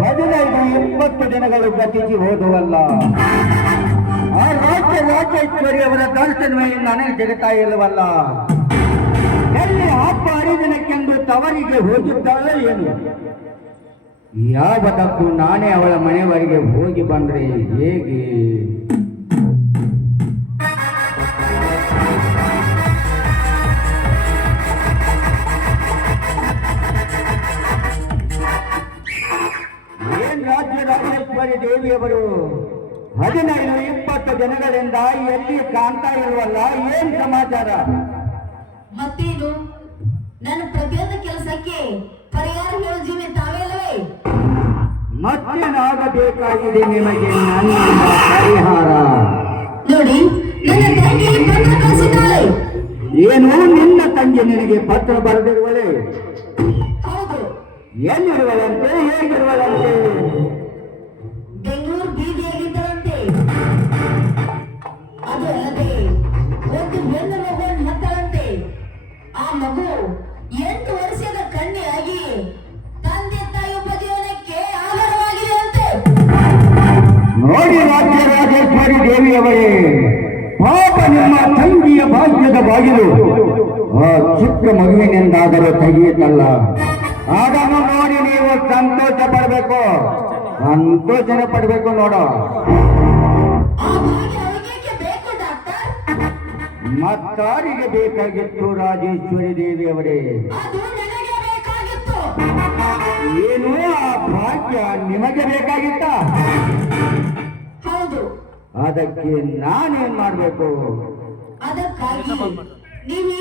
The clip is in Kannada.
15-20 ದಿನಗಳು ಗತಿಸಿ ಹೋದವಲ್ಲ. ಆ ರಾಜ್ಯೇಶ್ವರಿಯವರ ದರ್ಶನವೇ ನನಗೆ ಸಿಗುತ್ತಾ ಇಲ್ಲವಲ್ಲ. ಎಲ್ಲಿ ಹಬ್ಬ ಹರಿದಿನಕ್ಕೆಂದು ತವರಿಗೆ ಹೋಗಿದ್ದಾಳೆ ಏನು? ಯಾವತ್ತಕ್ಕೂ ನಾನೇ ಅವಳ ಮನೆಯವರೆಗೆ ಹೋಗಿ ಬಂದ್ರೆ ಹೇಗೆ? ಏನ್ ರಾಜ್ಯೇಶ್ವರಿ ದೇವಿಯವರು 15-20 ದಿನಗಳಿಂದ ಎಲ್ಲಿ ಕಾಣ್ತಾ ಇರುವಲ್ಲ, ಏನ್ ಸಮಾಚಾರ? ಮತ್ತೇನು, ನನ್ನ ಪ್ರತಿಯೊಂದು ಕೆಲಸಕ್ಕೆ ಪರಿಹಾರ ಹೇಳೋ ಜೀವಿ ತಾವೇಲ್ಲವೇ? ಮತ್ತೇನಾಗಬೇಕಾಗಿದೆ ನಿಮಗೆ ನನ್ನಿಂದ ಪರಿಹಾರ? ನೋಡಿ, ನನ್ನ ತಂಗಿ ಪತ್ರ ಕಳಿಸಿದ್ದಾಳೆ. ಏನು, ನಿನ್ನ ತಂಗಿ ನಿನಗೆ ಪತ್ರ ಬರೆದಿರುವಳೆ? ಹೌದು. ಎಲ್ಲಿರುವಳಂತೆ, ಹೇಗಿರುವಳಂತೆ? ಬೆಂಗಳೂರು ಬೀದಿಯಲ್ಲಿದ್ದರಂತೆ. ಅದು ಅಲ್ಲದೆ ಒಂದು ಬೆನ್ನ ಮಗುವನ್ನು ಮಕ್ಕಳಂತೆ. ಆ ಮಗು 8 ವರ್ಷದ ಕನ್ಯೆಯಾಗಿ ತಂದೆ ತಾಯಿಯೊಬ್ಬ ಜೀವನಕ್ಕೆ ಆಧಾರವಾಗಿದೆ ಅಂತೆ. ನೋಡಿ ರಾಜ್ಯೇಶ್ವರಿ ದೇವಿಯವರೇ, ಪಾಪ ನಿಮ್ಮ ತಂಗಿಯ ಭಾಗ್ಯದ ಬಾಗಿಲು ಆ ಚಿಕ್ಕ ಮಗುವಿನಿಂದಾದರೂ ತೆಗೆಯಿತಲ್ಲ. ಅದನ್ನು ನೋಡಿ ನೀವು ಸಂತೋಷ ಪಡಬೇಕು, ಸಂತೋಷನೆ ಪಡಬೇಕು. ನೋಡೋ, ಆ ಭಾಗ್ಯ ಅವಳಿಗೆ ಬೇಕು ಡಾಕ್ಟರ್. ಮತ್ತಾರಿಗೆ ಬೇಕಾಗಿತ್ತು ರಾಜೇಶ್ವರಿ ದೇವಿಯವರೇ? ಅದು ನನಗೆ ಬೇಕಾಗಿತ್ತು. ಏನು, ಆ ಭಾಗ್ಯ ನಿಮಗೆ ಬೇಕಾಗಿತ್ತ? ಹೌದು. ಅದಕ್ಕೆ ನಾನೇನ್ ಮಾಡ್ಬೇಕು? ಅದಕ್ಕಾಗಿ ನೀವು